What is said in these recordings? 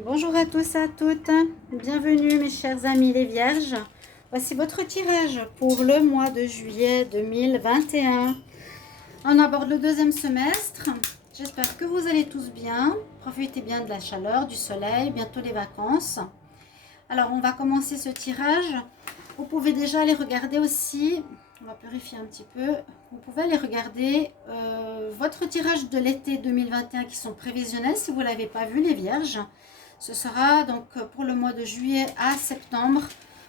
Bonjour à tous et à toutes, bienvenue mes chers amis les vierges. Voici votre tirage pour le mois de juillet 2021. On aborde le deuxième semestre. J'espère que vous allez tous bien. Profitez bien de la chaleur, du soleil, bientôt les vacances. Alors on va commencer ce tirage. Vous pouvez déjà aller regarder aussi, on va purifier un petit peu. Vous pouvez aller regarder votre tirage de l'été 2021 qui sont prévisionnels si vous ne l'avez pas vu les vierges. Ce sera donc pour le mois de juillet à septembre,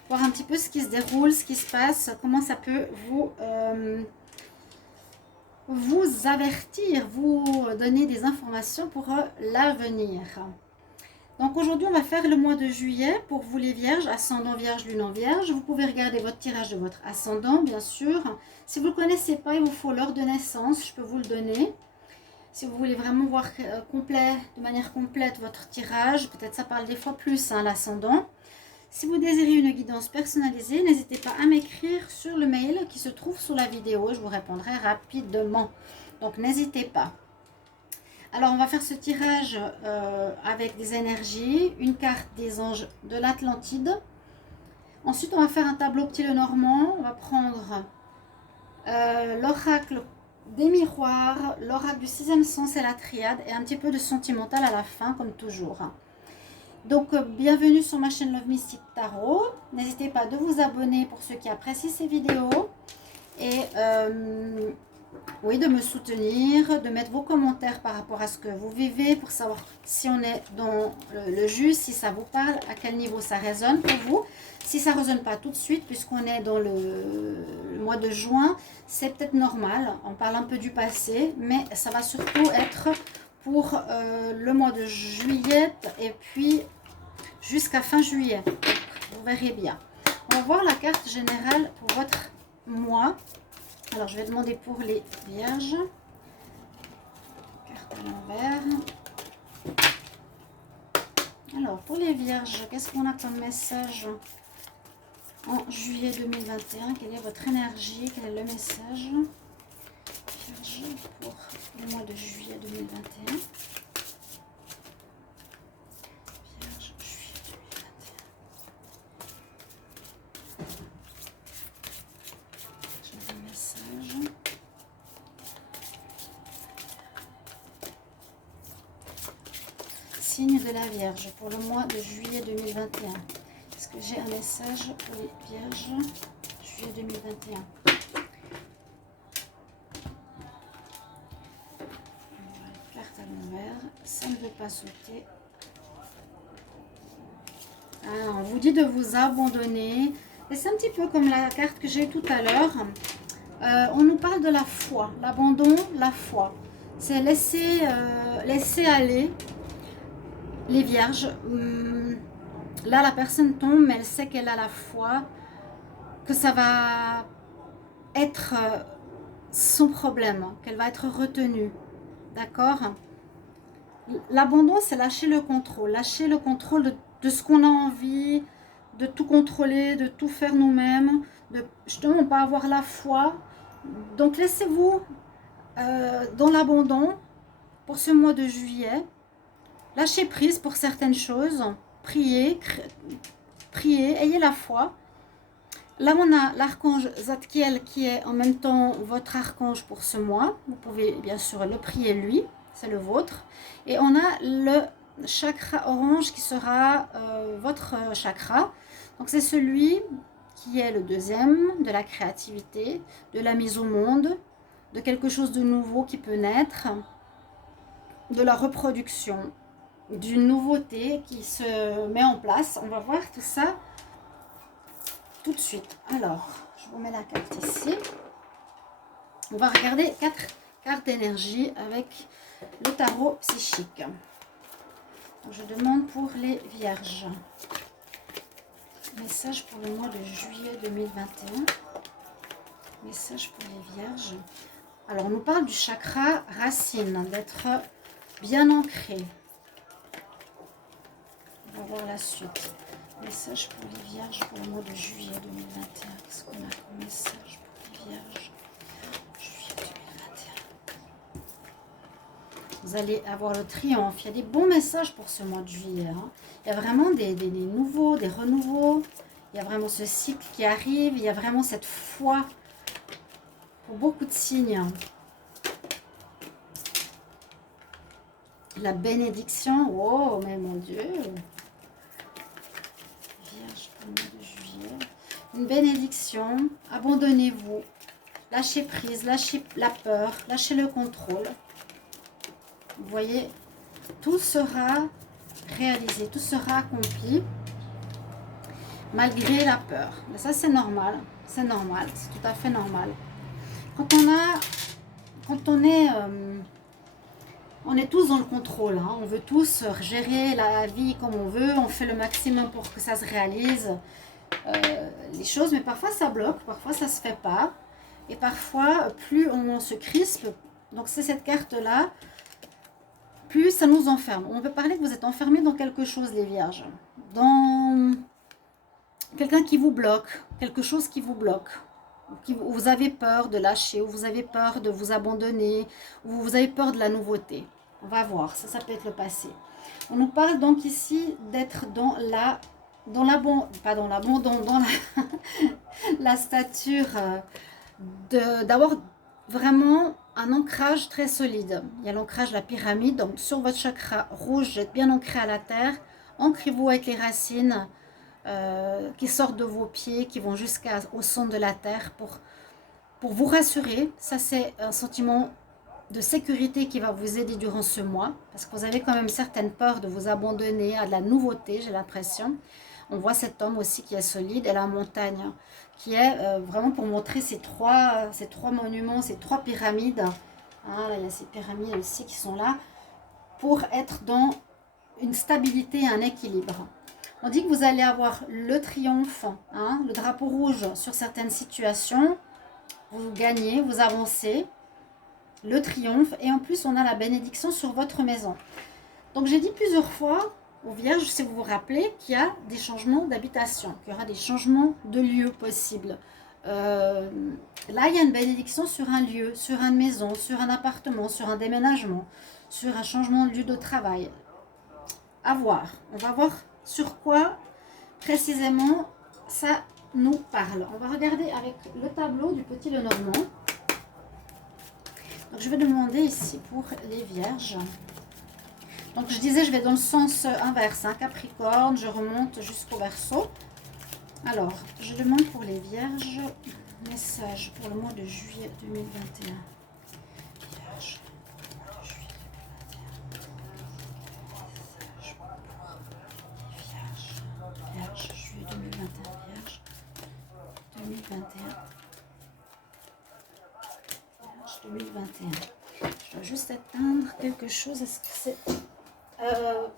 voir un petit peu ce qui se déroule, ce qui se passe, comment ça peut vous avertir, vous donner des informations pour l'avenir. Donc aujourd'hui, on va faire le mois de juillet pour vous les vierges, ascendant vierge, lune en vierge. Vous pouvez regarder votre tirage de votre ascendant, bien sûr. Si vous ne le connaissez pas, il vous faut l'heure de naissance, je peux vous le donner. Si vous voulez vraiment voir de manière complète votre tirage, peut-être ça parle des fois plus, l'ascendant. Si vous désirez une guidance personnalisée, n'hésitez pas à m'écrire sur le mail qui se trouve sous la vidéo. Je vous répondrai rapidement. Donc n'hésitez pas. Alors on va faire ce tirage avec des énergies, une carte des anges de l'Atlantide. Ensuite on va faire un tableau petit le normand. On va prendre l'oracle des miroirs, l'oracle du sixième sens et la triade, et un petit peu de sentimental à la fin comme toujours. Donc bienvenue sur ma chaîne Love Mystic Tarot. N'hésitez pas de vous abonner pour ceux qui apprécient ces vidéos et oui, de me soutenir, de mettre vos commentaires par rapport à ce que vous vivez pour savoir si on est dans le juste, si ça vous parle, à quel niveau ça résonne pour vous. Si ça ne résonne pas tout de suite, puisqu'on est dans le mois de juin, c'est peut-être normal. On parle un peu du passé, mais ça va surtout être pour le mois de juillet et puis jusqu'à fin juillet. Vous verrez bien. On va voir la carte générale pour votre mois. Alors, je vais demander pour les vierges. Carte à l'envers. Alors, pour les vierges, qu'est-ce qu'on a comme message en juillet 2021? Quelle est votre énergie? Quel est le message? Vierge pour le mois de juillet 2021. Vierge, juillet 2021. J'ai un message. Signe de la Vierge pour le mois de juillet 2021. Est-ce que j'ai un message pour les vierges juillet 2021? Carte à l'envers, ça ne veut pas sauter. On vous dit de vous abandonner. Et c'est un petit peu comme la carte que j'ai tout à l'heure. On nous parle de la foi, l'abandon, la foi. C'est laisser aller. Les vierges, là la personne tombe, mais elle sait qu'elle a la foi, que ça va être son problème, qu'elle va être retenue, d'accord? L'abandon, c'est lâcher le contrôle de ce qu'on a envie, de tout contrôler, de tout faire nous-mêmes, de justement pas avoir la foi. Donc laissez-vous dans l'abandon pour ce mois de juillet. Lâchez prise pour certaines choses, priez, ayez la foi. Là, on a l'archange Zadkiel qui est en même temps votre archange pour ce mois. Vous pouvez bien sûr le prier lui, c'est le vôtre. Et on a le chakra orange qui sera votre chakra. Donc c'est celui qui est le deuxième, de la créativité, de la mise au monde, de quelque chose de nouveau qui peut naître, de la reproduction, d'une nouveauté qui se met en place. On va voir tout ça tout de suite. Alors, je vous mets la carte ici. On va regarder 4 cartes d'énergie avec le tarot psychique. Donc, je demande pour les vierges. Message pour le mois de juillet 2021. Message pour les vierges. Alors, on nous parle du chakra racine, d'être bien ancré. On va voir la suite. Message pour les vierges pour le mois de juillet 2021. Qu'est-ce qu'on a comme message pour les vierges? Juillet 2021. Vous allez avoir le triomphe. Il y a des bons messages pour ce mois de juillet. Hein. Il y a vraiment des nouveaux, des renouveaux. Il y a vraiment ce cycle qui arrive. Il y a vraiment cette foi pour beaucoup de signes. La bénédiction. Oh, mais mon Dieu. Vierge pour le mois de juillet. Une bénédiction. Abandonnez-vous. Lâchez prise. Lâchez la peur. Lâchez le contrôle. Vous voyez, tout sera réalisé. Tout sera accompli. Malgré la peur. Mais ça, c'est normal. C'est normal. C'est tout à fait normal. Quand on est tous dans le contrôle. Hein. On veut tous gérer la vie comme on veut. On fait le maximum pour que ça se réalise. Les choses. Mais parfois, ça bloque. Parfois, ça ne se fait pas. Et parfois, plus on se crispe. Donc, c'est cette carte-là. Plus ça nous enferme. On peut parler que vous êtes enfermés dans quelque chose, les vierges. Dans quelqu'un qui vous bloque. Quelque chose qui vous bloque. Où vous avez peur de lâcher, où vous avez peur de vous abandonner, où vous avez peur de la nouveauté. On va voir, ça peut être le passé. On nous parle donc ici d'être dans la stature, d'avoir vraiment un ancrage très solide. Il y a l'ancrage de la pyramide, donc sur votre chakra rouge, êtes bien ancré à la terre. Ancrez-vous avec les racines qui sortent de vos pieds, qui vont jusqu'au centre de la terre pour vous rassurer. Ça, c'est un sentiment de sécurité qui va vous aider durant ce mois, parce que vous avez quand même certaines peurs de vous abandonner à de la nouveauté, j'ai l'impression. On voit cet homme aussi qui est solide, et la montagne qui est vraiment pour montrer ces trois monuments, ces trois pyramides. Hein, là, il y a ces pyramides aussi qui sont là, pour être dans une stabilité et un équilibre. On dit que vous allez avoir le triomphe, hein, le drapeau rouge sur certaines situations. Vous gagnez, vous avancez, le triomphe. Et en plus, on a la bénédiction sur votre maison. Donc, j'ai dit plusieurs fois aux vierges, si vous vous rappelez, qu'il y a des changements d'habitation, qu'il y aura des changements de lieu possibles. Là, il y a une bénédiction sur un lieu, sur une maison, sur un appartement, sur un déménagement, sur un changement de lieu de travail. À voir. On va voir sur quoi précisément ça nous parle. On va regarder avec le tableau du Petit Lenormand. Donc, je vais demander ici pour les vierges. Donc, je disais, je vais dans le sens inverse, hein, Capricorne, je remonte jusqu'au Verseau. Alors, je demande pour les vierges, message pour le mois de juillet 2021. Vierge, Vierge, juillet 2021, Vierge, 2021. Vierge, 2021. Je dois juste éteindre quelque chose. Est-ce que c'est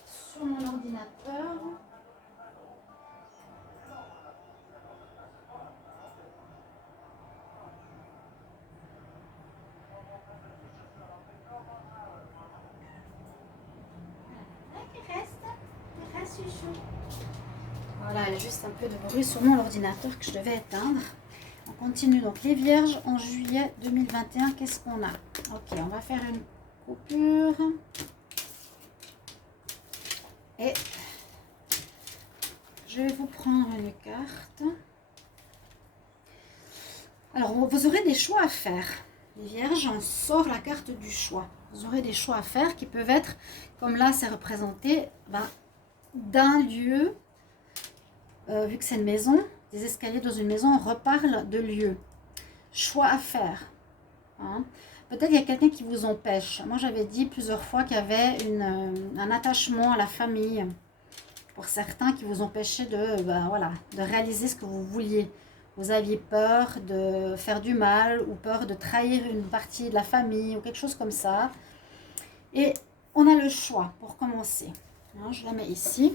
sur mon ordinateur? Voilà, il y a juste un peu de bruit sur mon ordinateur que je devais éteindre. On continue donc les vierges en juillet 2021. Qu'est-ce qu'on a? Ok, on va faire une coupure. Et je vais vous prendre une carte. Alors, vous aurez des choix à faire. Les vierges, on sort la carte du choix. Vous aurez des choix à faire qui peuvent être, comme là, c'est représenté, d'un lieu, vu que c'est une maison, des escaliers dans une maison, on reparle de lieu. Choix à faire. Hein. Peut-être qu'il y a quelqu'un qui vous empêche. Moi, j'avais dit plusieurs fois qu'il y avait un attachement à la famille. Pour certains qui vous empêchaient de réaliser ce que vous vouliez. Vous aviez peur de faire du mal ou peur de trahir une partie de la famille ou quelque chose comme ça. Et on a le choix pour commencer. Alors, je la mets ici.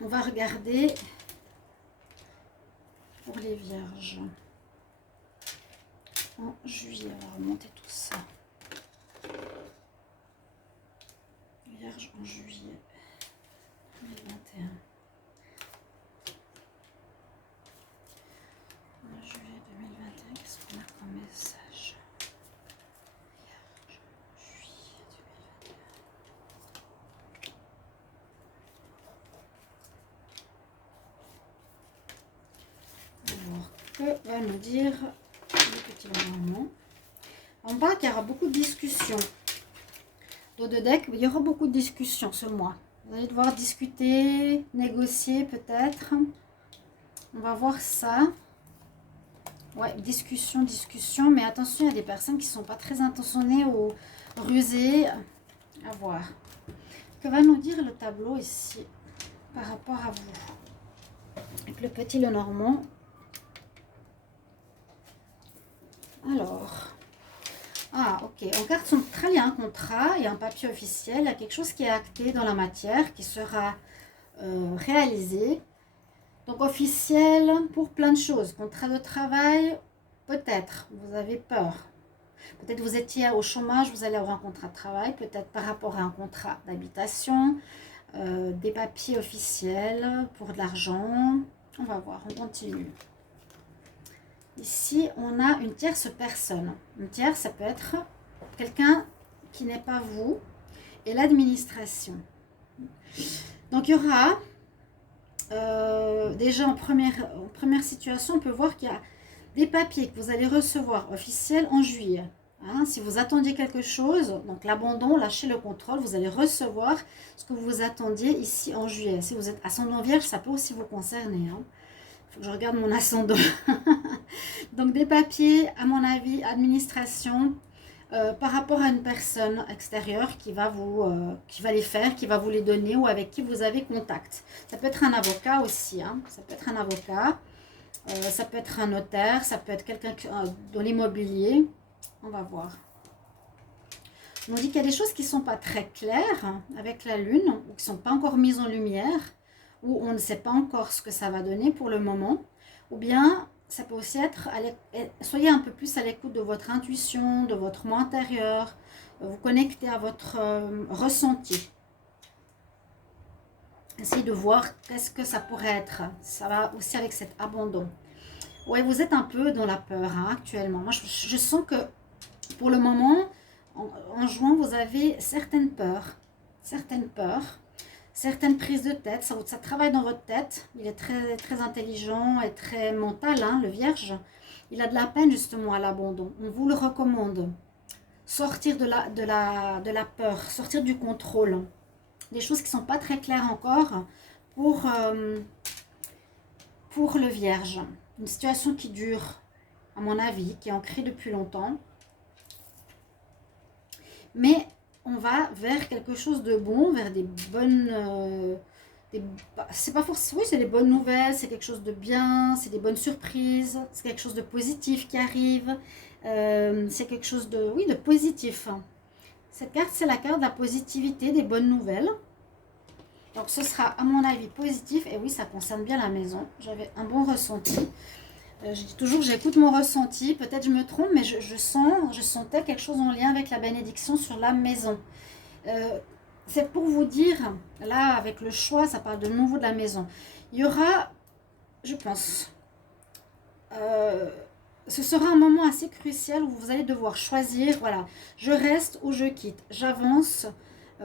On va regarder pour les vierges. En juillet, on va remonter tout ça. Vierge en juillet 2021. En juillet 2021, qu'est-ce qu'on a comme message? Vierge, juillet 2021. Que va nous dire le petit Lenormand? On voit qu'il y aura beaucoup de discussions. Dos de deck, il y aura beaucoup de discussions ce mois. Vous allez devoir discuter, négocier peut-être. On va voir ça. Ouais, discussion, mais attention, il y a des personnes qui ne sont pas très intentionnées ou rusées. À voir. Que va nous dire le tableau ici par rapport à vous? Avec le petit Lenormand. Alors, ok, on garde son contrat, il y a un contrat, il y a un papier officiel, il y a quelque chose qui est acté dans la matière, qui sera réalisé. Donc officiel pour plein de choses. Contrat de travail, peut-être, vous avez peur. Peut-être vous étiez au chômage, vous allez avoir un contrat de travail, peut-être par rapport à un contrat d'habitation, des papiers officiels pour de l'argent. On va voir, on continue. Ici, on a une tierce personne. Une tierce, ça peut être quelqu'un qui n'est pas vous et l'administration. Donc, il y aura, déjà en première situation, on peut voir qu'il y a des papiers que vous allez recevoir officiels en juillet. Hein, si vous attendiez quelque chose, donc l'abandon, lâchez le contrôle, vous allez recevoir ce que vous attendiez ici en juillet. Si vous êtes ascendant vierge, ça peut aussi vous concerner. Hein. Faut que je regarde mon ascendant. Donc des papiers, à mon avis, administration, par rapport à une personne extérieure qui va les faire, qui va vous les donner ou avec qui vous avez contact. Ça peut être un avocat aussi, hein. Ça peut être un avocat, ça peut être un notaire, ça peut être quelqu'un dans l'immobilier. On va voir. On nous dit qu'il y a des choses qui ne sont pas très claires hein, avec la lune, ou qui ne sont pas encore mises en lumière, où on ne sait pas encore ce que ça va donner pour le moment, ou bien ça peut aussi être, soyez un peu plus à l'écoute de votre intuition, de votre moi intérieur, vous connectez à votre ressenti. Essayez de voir qu'est-ce que ça pourrait être. Ça va aussi avec cet abandon. Ouais, vous êtes un peu dans la peur hein, actuellement. Moi, je sens que pour le moment, en juin, vous avez certaines peurs, certaines prises de tête, ça travaille dans votre tête. Il est très, très intelligent et très mental, hein, le vierge. Il a de la peine justement à l'abandon. On vous le recommande. Sortir de la peur, sortir du contrôle. Des choses qui ne sont pas très claires encore pour le vierge. Une situation qui dure, à mon avis, qui est ancrée depuis longtemps. Mais on va vers quelque chose de bon, vers des bonnes... c'est pas forcément... Oui, c'est des bonnes nouvelles, c'est quelque chose de bien, c'est des bonnes surprises, c'est quelque chose de positif qui arrive. C'est quelque chose de... Oui, de positif. Cette carte, c'est la carte de la positivité, des bonnes nouvelles. Donc, ce sera, à mon avis, positif. Et oui, ça concerne bien la maison. J'avais un bon ressenti. Je dis toujours que j'écoute mon ressenti. Peut-être je me trompe, mais je sentais quelque chose en lien avec la bénédiction sur la maison. C'est pour vous dire, là, avec le choix, ça parle de nouveau de la maison. Il y aura, je pense, ce sera un moment assez crucial où vous allez devoir choisir, voilà, je reste ou je quitte. J'avance,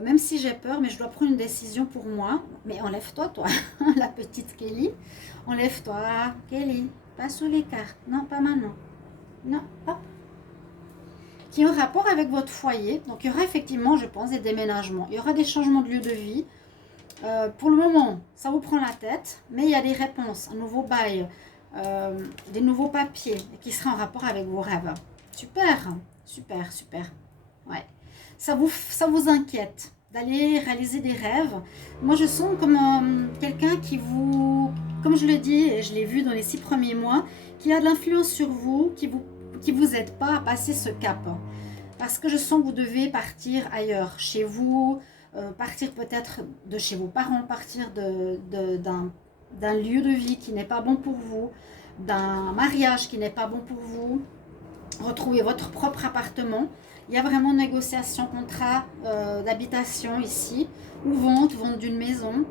même si j'ai peur, mais je dois prendre une décision pour moi. Mais enlève-toi, toi, la petite Kelly. Enlève-toi, Kelly. Pas sous les cartes. Non, pas maintenant. Non, hop. Qui ont rapport avec votre foyer. Donc, il y aura effectivement, je pense, des déménagements. Il y aura des changements de lieu de vie. Pour le moment, ça vous prend la tête. Mais il y a des réponses, un nouveau bail, des nouveaux papiers qui sera en rapport avec vos rêves. Super, super, super. Ouais. Ça vous inquiète d'aller réaliser des rêves. Moi, je sens comme quelqu'un qui vous... Comme je le dis, et je l'ai vu dans les 6 premiers mois, qui a de l'influence sur vous, qui vous aide pas à passer ce cap. Parce que je sens que vous devez partir ailleurs, chez vous, partir peut-être de chez vos parents, partir d'un lieu de vie qui n'est pas bon pour vous, d'un mariage qui n'est pas bon pour vous, retrouver votre propre appartement. Il y a vraiment négociation, contrat d'habitation ici, ou vente d'une maison.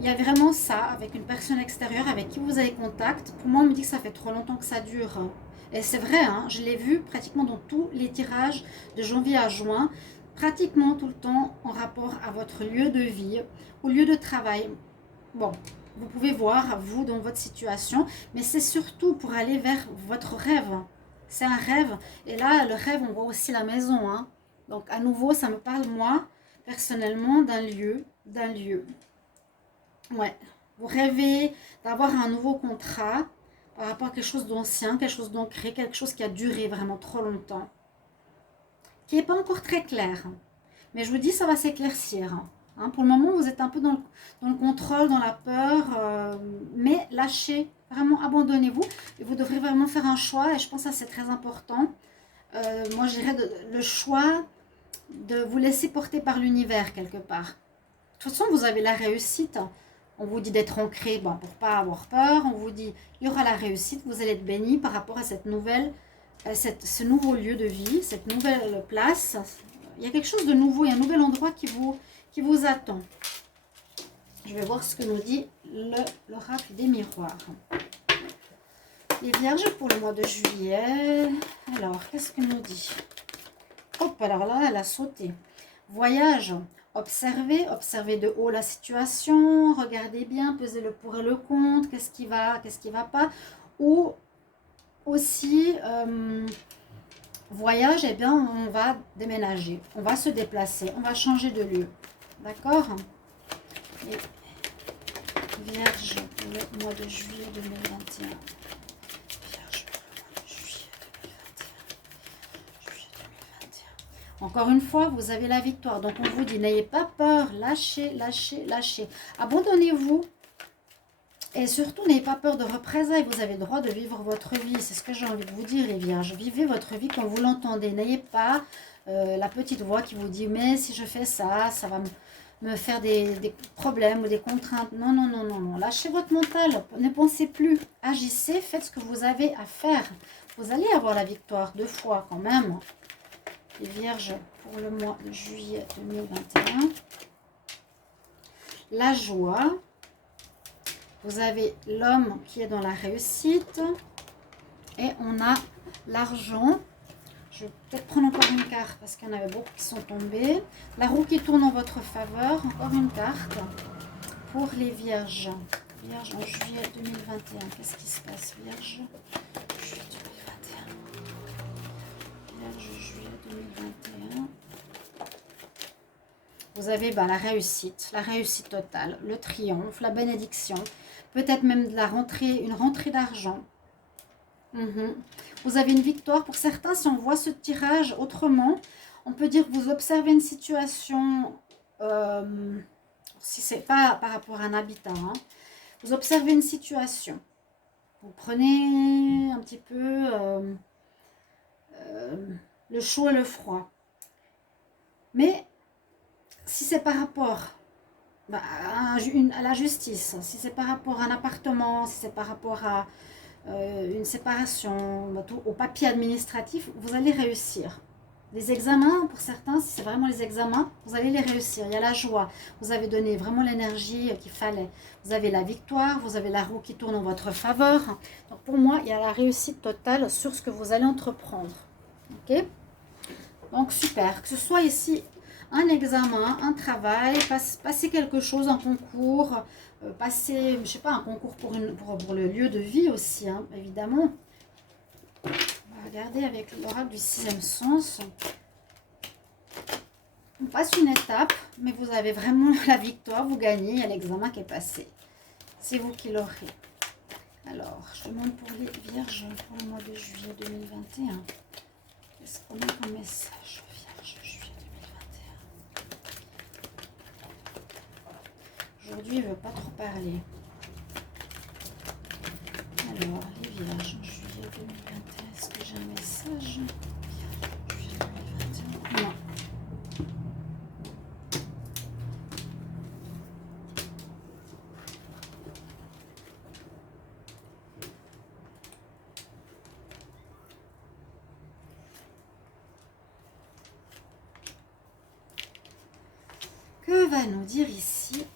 Il y a vraiment ça avec une personne extérieure avec qui vous avez contact. Pour moi, on me dit que ça fait trop longtemps que ça dure. Et c'est vrai, hein, je l'ai vu pratiquement dans tous les tirages de janvier à juin, pratiquement tout le temps en rapport à votre lieu de vie, au lieu de travail. Bon, vous pouvez voir, vous, dans votre situation, mais c'est surtout pour aller vers votre rêve. C'est un rêve. Et là, le rêve, on voit aussi la maison. Hein. Donc, à nouveau, ça me parle, moi, personnellement, d'un lieu. D'un lieu. Ouais. Vous rêvez d'avoir un nouveau contrat par rapport à quelque chose d'ancien, quelque chose d'ancré, quelque chose qui a duré vraiment trop longtemps, qui n'est pas encore très clair. Mais je vous dis, ça va s'éclaircir. Hein, pour le moment, vous êtes un peu dans le contrôle, dans la peur, mais lâchez, vraiment abandonnez-vous. Et vous devrez vraiment faire un choix, et je pense que ça c'est très important. Moi, je dirais le choix de vous laisser porter par l'univers quelque part. De toute façon, vous avez la réussite. On vous dit d'être ancré, bon, pour ne pas avoir peur. On vous dit, il y aura la réussite, vous allez être béni par rapport à cette nouvelle, ce nouveau lieu de vie, cette nouvelle place. Il y a quelque chose de nouveau, il y a un nouvel endroit qui vous attend. Je vais voir ce que nous dit l'oracle des miroirs. Les vierges pour le mois de juillet. Alors, qu'est-ce que nous dit? Hop, alors là, elle a sauté. Voyage. Observez de haut la situation, regardez bien, pesez le pour et le contre, qu'est-ce qui va pas. Ou aussi, voyage, eh bien, on va déménager, on va se déplacer, on va changer de lieu. D'accord? Et Vierge, le mois de juillet 2021. Vierge, le mois de juillet 2021. Juillet 2021. Encore une fois, vous avez la victoire. Donc, on vous dit, n'ayez pas peur, lâchez, lâchez, lâchez. Abandonnez-vous. Et surtout, n'ayez pas peur de représailles. Vous avez le droit de vivre votre vie. C'est ce que j'ai envie de vous dire, les vierges. Vivez votre vie comme vous l'entendez. N'ayez pas la petite voix qui vous dit, mais si je fais ça, ça va me faire des problèmes ou des contraintes. Non, non, non, non, non. Lâchez votre mental. Ne pensez plus. Agissez. Faites ce que vous avez à faire. Vous allez avoir la victoire 2 fois quand même. Les vierges pour le mois de juillet 2021. La joie. Vous avez l'homme qui est dans la réussite. Et on a l'argent. Je vais peut-être prendre encore une carte parce qu'il y en avait beaucoup qui sont tombés. La roue qui tourne en votre faveur. Encore une carte pour les vierges. Vierge en juillet 2021. Qu'est-ce qui se passe, vierge? Juillet 2021. Vierge, juillet 2021. Vous avez la réussite totale, le triomphe, la bénédiction. Peut-être même de une rentrée d'argent. Vous avez une victoire. Pour certains, si on voit ce tirage autrement, on peut dire que vous observez une situation, si ce n'est pas par rapport à un habitat, hein, vous observez une situation. Vous prenez un petit peu le chaud et le froid. Mais si c'est par rapport à la justice, si c'est par rapport à un appartement, si c'est par rapport à une séparation, au papier administratif, vous allez réussir. Les examens, pour certains, si c'est vraiment les examens, vous allez les réussir. Il y a la joie. Vous avez donné vraiment l'énergie qu'il fallait. Vous avez la victoire, vous avez la roue qui tourne en votre faveur. Donc pour moi, il y a la réussite totale sur ce que vous allez entreprendre. Ok? Donc super. Que ce soit ici un examen, un travail, passer quelque chose, un concours, passer, je sais pas, un concours pour le lieu de vie aussi, hein, évidemment. On va regarder avec l'oracle du 6e sens. On passe une étape, mais vous avez vraiment la victoire, vous gagnez, il y a l'examen qui est passé. C'est vous qui l'aurez. Alors, je demande pour les vierges pour le mois de juillet 2021. Qu'est-ce qu'on a comme message, vierge, juillet 2021? Aujourd'hui, il ne veut pas trop parler. Alors, les vierges, juillet 2021, est-ce que j'ai un message? Juillet 2021, non. Que va nous dire ici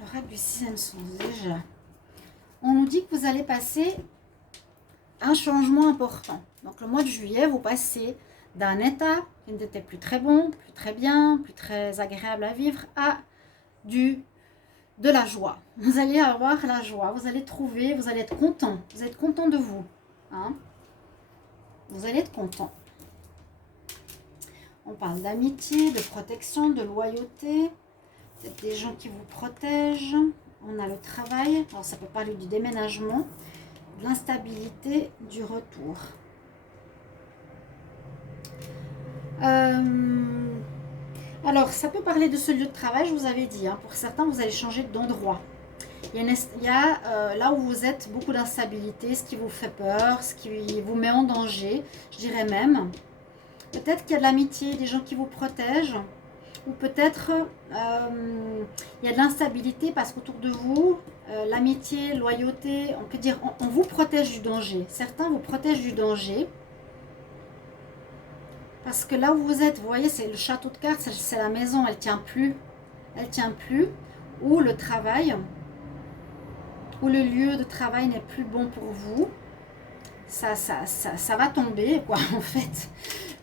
l'oracle du 6e sens déjà? On nous dit que vous allez passer un changement important. Donc le mois de juillet, vous passez d'un état qui n'était plus très bon, plus très bien, plus très agréable à vivre, à du de la joie. Vous allez avoir la joie, vous allez trouver, vous allez être content. Vous êtes content de vous. Hein? Vous allez être content. On parle d'amitié, de protection, de loyauté. C'est des gens qui vous protègent. On a le travail. Alors ça peut parler du déménagement, de l'instabilité, du retour. Alors, ça peut parler de ce lieu de travail, je vous avais dit. Hein. Pour certains, vous allez changer d'endroit. Il y a là où vous êtes, beaucoup d'instabilité, ce qui vous fait peur, ce qui vous met en danger, je dirais même. Peut-être qu'il y a de l'amitié, des gens qui vous protègent. Ou peut-être il y a de l'instabilité parce qu'autour de vous, l'amitié, loyauté, on peut dire, on vous protège du danger. Certains vous protègent du danger. Parce que là où vous êtes, vous voyez, c'est le château de cartes, c'est la maison, elle ne tient plus. Elle ne tient plus. Ou le travail, ou le lieu de travail n'est plus bon pour vous. Ça va tomber, quoi, en fait.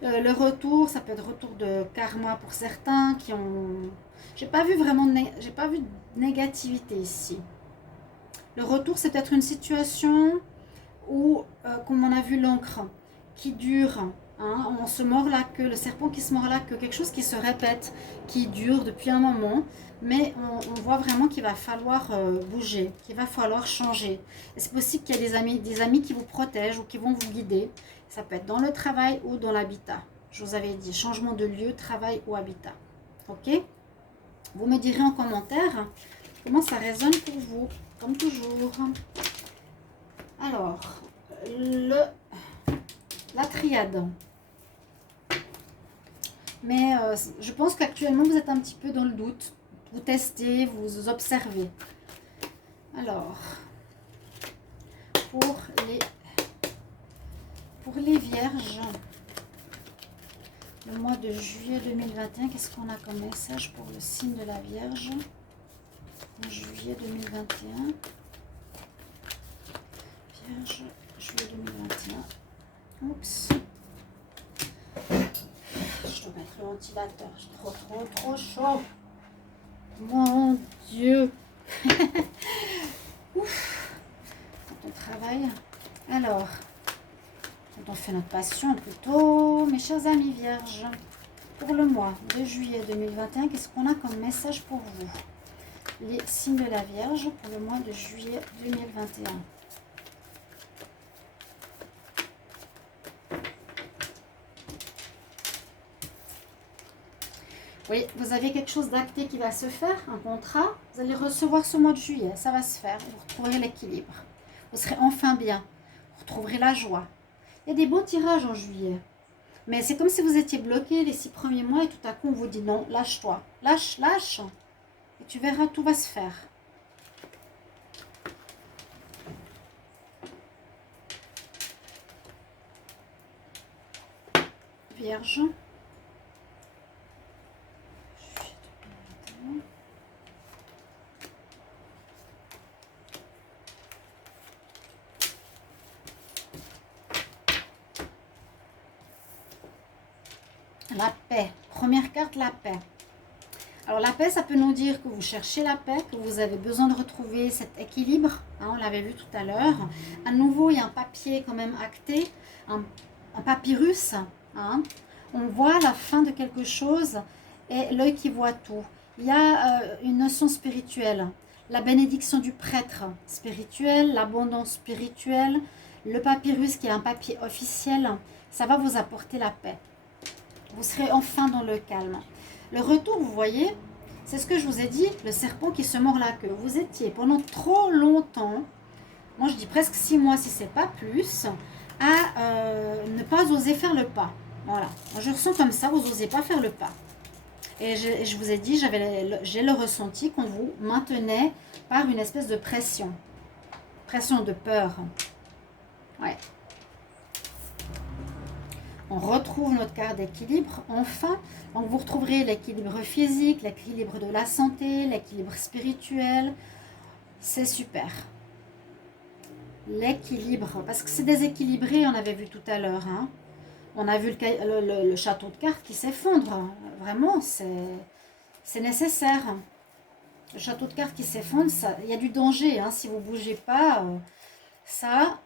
Le retour, ça peut être retour de karma pour certains qui ont... J'ai pas vu de négativité ici. Le retour, c'est peut-être une situation où, comme on a vu l'encre, qui dure, hein, on se mord la queue, le serpent qui se mord la queue, quelque chose qui se répète, qui dure depuis un moment, mais on voit vraiment qu'il va falloir bouger, qu'il va falloir changer. C'est possible qu'il y ait des amis qui vous protègent ou qui vont vous guider. Ça peut être dans le travail ou dans l'habitat. Je vous avais dit, changement de lieu, travail ou habitat. Ok? Vous me direz en commentaire comment ça résonne pour vous, comme toujours. Alors, la triade. Mais je pense qu'actuellement, vous êtes un petit peu dans le doute. Vous testez, vous observez. Alors, pour les vierges, le mois de juillet 2021, qu'est-ce qu'on a comme message pour le signe de la Vierge en juillet 2021? Vierge, juillet 2021. Oups. Je dois mettre le ventilateur. J'ai trop chaud. Mon Dieu. Ouf. Quand on travaille. Alors, quand on fait notre passion plutôt, mes chers amis vierges, pour le mois de juillet 2021, qu'est-ce qu'on a comme message pour vous? Les signes de la Vierge pour le mois de juillet 2021. Oui, vous avez quelque chose d'acté qui va se faire, un contrat. Vous allez recevoir ce mois de juillet, ça va se faire. Vous retrouverez l'équilibre. Vous serez enfin bien. Vous retrouverez la joie. Il y a des bons tirages en juillet. Mais c'est comme si vous étiez bloqué les 6 premiers mois et tout à coup on vous dit non, lâche-toi. Lâche. Et tu verras, tout va se faire. Vierge. La paix. Première carte, la paix. Alors la paix, ça peut nous dire que vous cherchez la paix, que vous avez besoin de retrouver cet équilibre. Hein, on l'avait vu tout à l'heure. À nouveau, il y a un papier quand même acté, un papyrus. Hein. On voit la fin de quelque chose et l'œil qui voit tout. Il y a une notion spirituelle. La bénédiction du prêtre spirituel, l'abondance spirituelle, le papyrus qui est un papier officiel, ça va vous apporter la paix. Vous serez enfin dans le calme. Le retour, vous voyez, c'est ce que je vous ai dit, le serpent qui se mord la queue. Vous étiez pendant trop longtemps, moi je dis presque 6 mois si c'est pas plus, à ne pas oser faire le pas. Voilà, moi, je ressens comme ça, vous n'osez pas faire le pas. Et je vous ai dit, j'ai le ressenti qu'on vous maintenait par une espèce de pression. Pression de peur. Ouais. On retrouve notre carte d'équilibre, enfin. Donc vous retrouverez l'équilibre physique, l'équilibre de la santé, l'équilibre spirituel. C'est super. L'équilibre, parce que c'est déséquilibré, on avait vu tout à l'heure. Hein. On a vu le château de cartes qui s'effondre. Vraiment, c'est nécessaire. Le château de cartes qui s'effondre, il y a du danger. Hein, si vous ne bougez pas, ça,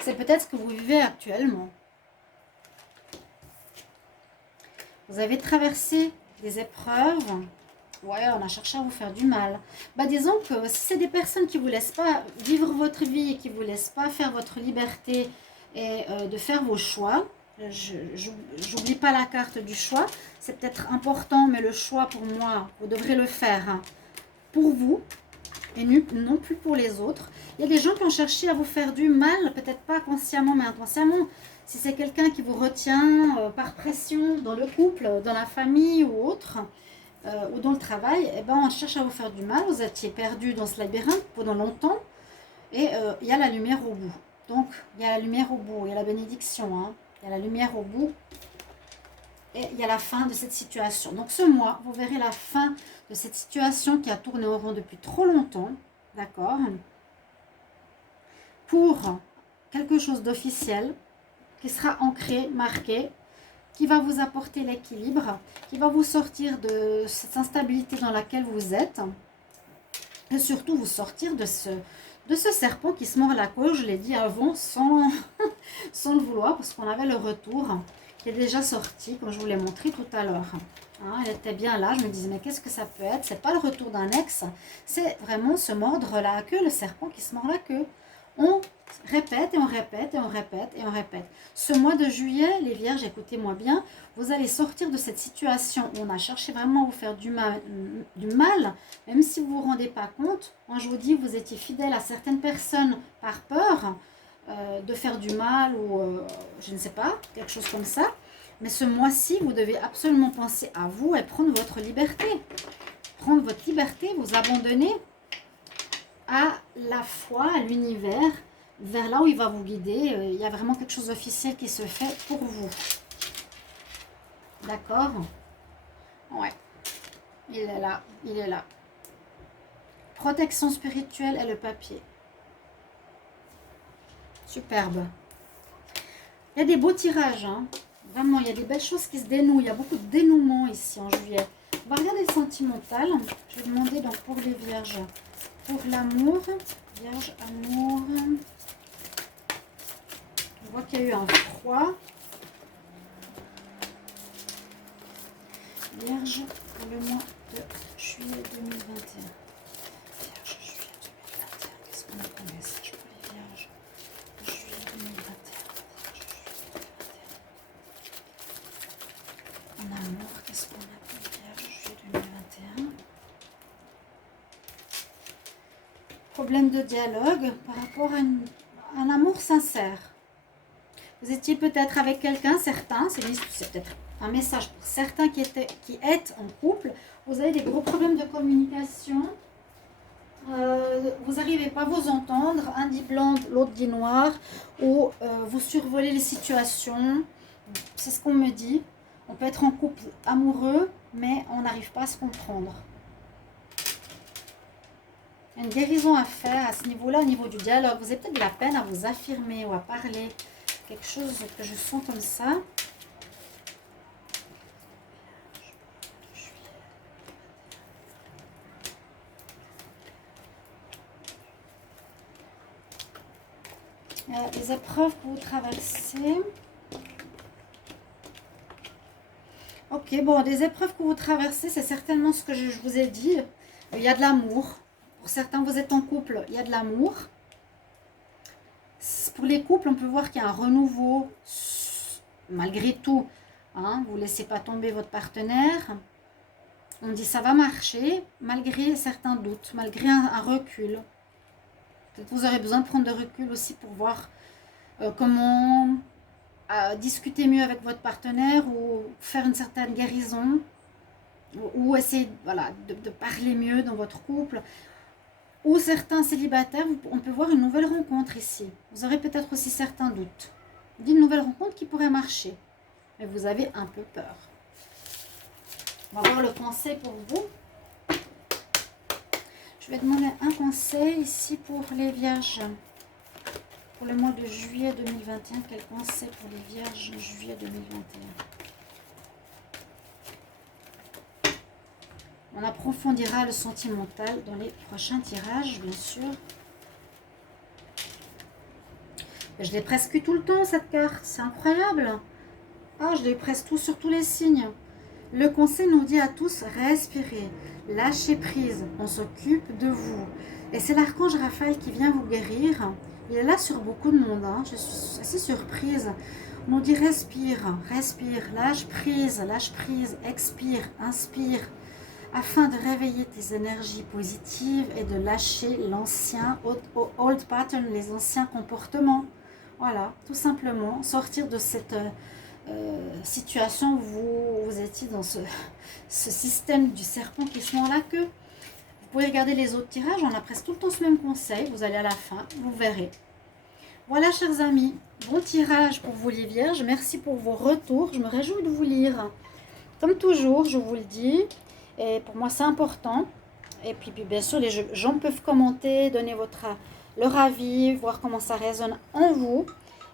c'est peut-être ce que vous vivez actuellement. Vous avez traversé des épreuves. Ouais, on a cherché à vous faire du mal. Bah, disons que si c'est des personnes qui ne vous laissent pas vivre votre vie et qui ne vous laissent pas faire votre liberté et de faire vos choix, j'oublie pas la carte du choix. C'est peut-être important, mais le choix pour moi, vous devrez le faire hein, pour vous et non plus pour les autres. Il y a des gens qui ont cherché à vous faire du mal, peut-être pas consciemment, mais inconsciemment. Si c'est quelqu'un qui vous retient par pression dans le couple, dans la famille ou autre, ou dans le travail, eh ben, on cherche à vous faire du mal. Vous étiez perdu dans ce labyrinthe pendant longtemps et il y a la lumière au bout. Donc, il y a la lumière au bout, il y a la bénédiction, hein. Il y a la lumière au bout et il y a la fin de cette situation. Donc, ce mois, vous verrez la fin de cette situation qui a tourné au rond depuis trop longtemps, d'accord, pour quelque chose d'officiel qui sera ancré, marqué, qui va vous apporter l'équilibre, qui va vous sortir de cette instabilité dans laquelle vous êtes et surtout vous sortir de ce serpent qui se mord la queue, je l'ai dit avant, sans, sans le vouloir, parce qu'on avait le retour qui est déjà sorti, comme je vous l'ai montré tout à l'heure. Hein, elle était bien là, je me disais, mais qu'est-ce que ça peut être? C'est pas le retour d'un ex, c'est vraiment se mordre la queue, le serpent qui se mord la queue. On répète et on répète et on répète et on répète. Ce mois de juillet, les vierges, écoutez-moi bien, vous allez sortir de cette situation où on a cherché vraiment à vous faire du mal, même si vous ne vous rendez pas compte. Quand je vous dis, vous étiez fidèle à certaines personnes par peur de faire du mal ou je ne sais pas, quelque chose comme ça. Mais ce mois-ci, vous devez absolument penser à vous et prendre votre liberté. Prendre votre liberté, vous abandonner à la foi, à l'univers, vers là où il va vous guider. Il y a vraiment quelque chose d'officiel qui se fait pour vous. D'accord? Ouais. Il est là, il est là. Protection spirituelle et le papier. Superbe. Il y a des beaux tirages, hein. Vraiment, il y a des belles choses qui se dénouent. Il y a beaucoup de dénouement ici en juillet. On va regarder le sentimental. Je vais demander donc pour les vierges. Pour l'amour, vierge, amour. Je vois qu'il y a eu un froid. Vierge, pour le mois de juillet 2021. Vierge, juillet 2021. Qu'est-ce qu'on a comme message pour les vierges? Juillet 2021. En amour, qu'est-ce qu'on a pour les vierges? Juillet 2021. Problème de dialogue par rapport à un amour sincère. Vous étiez peut-être avec quelqu'un, certains, c'est peut-être un message pour certains qui êtes en couple. Vous avez des gros problèmes de communication. Vous n'arrivez pas à vous entendre. Un dit blanc, l'autre dit noir. Ou vous survolez les situations. C'est ce qu'on me dit. On peut être en couple amoureux, mais on n'arrive pas à se comprendre. Il y a une guérison à faire à ce niveau-là, au niveau du dialogue. Vous avez peut-être de la peine à vous affirmer ou à parler. Quelque chose que je sens comme ça. Les épreuves que vous traversez. Ok, bon, des épreuves que vous traversez, c'est certainement ce que je vous ai dit. Il y a de l'amour. Pour certains, vous êtes en couple, il y a de l'amour. Pour les couples, on peut voir qu'il y a un renouveau, malgré tout. Hein, vous ne laissez pas tomber votre partenaire. On dit ça va marcher, malgré certains doutes, malgré un recul. Peut-être que vous aurez besoin de prendre de recul aussi pour voir comment discuter mieux avec votre partenaire ou faire une certaine guérison. Ou essayer voilà, de parler mieux dans votre couple. Ou certains célibataires, on peut voir une nouvelle rencontre ici. Vous aurez peut-être aussi certains doutes. D'une nouvelle rencontre qui pourrait marcher. Mais vous avez un peu peur. On va voir le conseil pour vous. Je vais demander un conseil ici pour les vierges. Pour le mois de juillet 2021, quel conseil pour les vierges en juillet 2021? On approfondira le sentimental dans les prochains tirages, bien sûr. Je l'ai presque eu tout le temps, cette carte. C'est incroyable. Ah, je l'ai presque tout sur tous les signes. Le conseil nous dit à tous, respirez, lâchez prise, on s'occupe de vous. Et c'est l'archange Raphaël qui vient vous guérir. Il est là sur beaucoup de monde, hein. Je suis assez surprise. On nous dit respire, respire, lâche prise, expire, inspire, afin de réveiller tes énergies positives et de lâcher l'ancien old pattern, les anciens comportements. Voilà, tout simplement, sortir de cette situation où vous étiez dans ce système du serpent qui se mord la queue. Vous pouvez regarder les autres tirages, on a presque tout le temps ce même conseil, vous allez à la fin, vous verrez. Voilà, chers amis, bon tirage pour vous les vierges, merci pour vos retours, je me réjouis de vous lire. Comme toujours, je vous le dis, et pour moi c'est important. Et puis bien sûr, les gens peuvent commenter, donner leur avis, voir comment ça résonne en vous.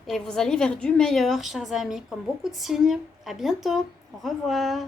Et vous allez vers du meilleur, chers amis, comme beaucoup de signes. À bientôt, au revoir.